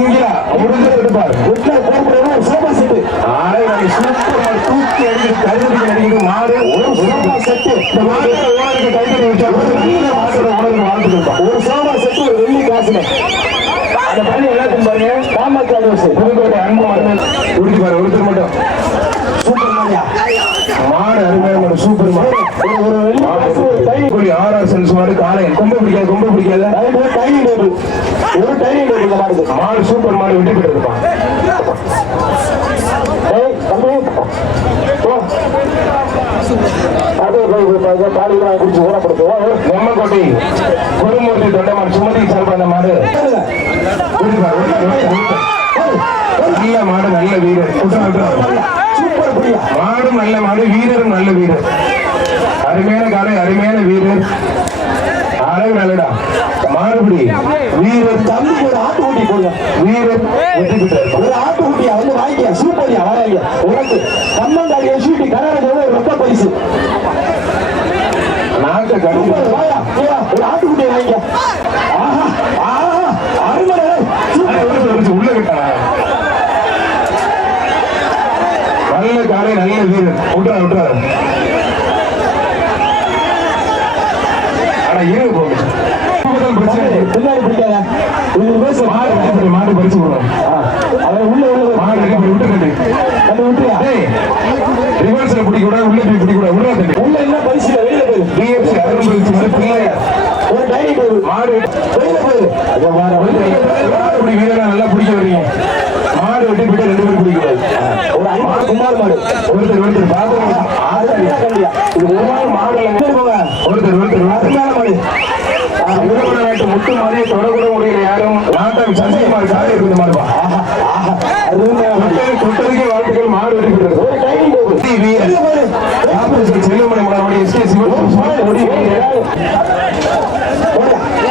ஈகா சூப்பராக தூக்கி ஒரு சோபா செட்டு. இந்த மாடு உடனே கைத்தறி விட்டா ஒரு நல்ல மாசோட உடனே பாரு. ஒருத்தர் மட்டும். சூப்பர் மாடியா? மாடு அருமையான சூப்பர் மாடு. ஒரு வெள்ளி ஆறாறு சென்ஸ் மாடு காலை ரொம்ப பிடிக்காது ரொம்ப பிடிக்காது. ஒரு டைனிங் டேபிள் இந்த மாடுக்கு மாடு சூப்பர் மாடு வெட்டி போயிருப்பான் ஏய் தம்பி. போ. அது போய் பாலிலாம் குடிச்சு ஊறப்படுத்துவோம் எம்மக்கோட்டை குருமூர்த்தி தொண்டமான் சுமதி சார்பு அந்த மாடு. நல்ல மாடு நல்ல வீரர். மாடும் நல்ல மாடு வீரரும் நல்ல வீரர். அருமையான காலை அருமையான வீரர். அழகு நல்லடா ஒரு ஆட்டு வந்து வாங்கிக்க சூப்பர்யா வராங்க உனக்கு கம்மந்தாடி எஸ்யூட்டி கனடா ஒரு ரொக்க பரிசு நாட்டை கடுப்பு ஒரு ஆட்டு வாங்கிக்க ஆஹா ஆஹா அருமை சூப்பர் உள்ள கிட்டா நல்ல காலை நல்ல வீரர் விட்டுறா விட்டுறாரு ஆனா போங்க பிரச்சனை பின்னாடி பிடிக்காத இது பேச மாடு பறிச்சு- மாடு பறிச்சு விடுறோம் அவன் உள்ள உள்ள மாடு ரெடி பண்ணி விட்டு கண்டு கண்டு விட்டுயா டேய் ரிவர்ஸ்ல பிடிக்க உள்ள விடுறா தம்பி உள்ள என்ன பரிசு இல்ல, வெளியில போயிரு வந்து ஒரு டேபிள் மாடு வெளியில போயிரு வார வீரரா நல்லா பிடிக்க வரீங்க மாடு வெட்டி போயிட்டு ரெண்டு பேரும் ஒரு ஐம்பது குமார் மாடு ஒருத்தர் ஒருத்தர் கண்டியா இது ஒரு நாள் மாடு. சரி ஒருத்தர் ஒருத்தர் அருமையான மாடு உலக நாட்டு முட்டு மாதிரியே தொடக்கூட முடியல யாரும் நாட்டம் சசிகுமார் காலை இருந்த ஆஹா அருமையான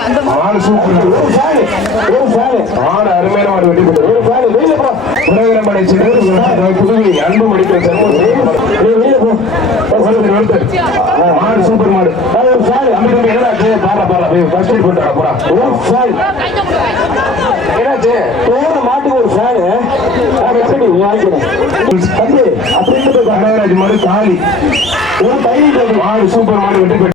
மாடு சூப்பர் ஒரு ஃபேனு ஒரு ஃபேனு மாடு அருமையான மாடு வெட்டி பெற்றது ஒரு ஃபேனு வெளியில போ உலகமடை சிறு புதுவை. அன்பு மடிக்கிற சண்முகம் வெளியில போ. மாடு சூப்பர் மாடு. ஒரு ஃபேனு தம்பி தம்பி என்னாச்சு பாரா பாரா போய் ஃபர்ஸ்ட் எய்ட் போட்டாடா போடா. ஒரு ஃபேன் என்னாச்சு போன மாட்டுக்கு ஒரு ஃபேனு வாங்கிக்கிறேன் ஒரு மாடு சூப்பர் மாடு வெட்டி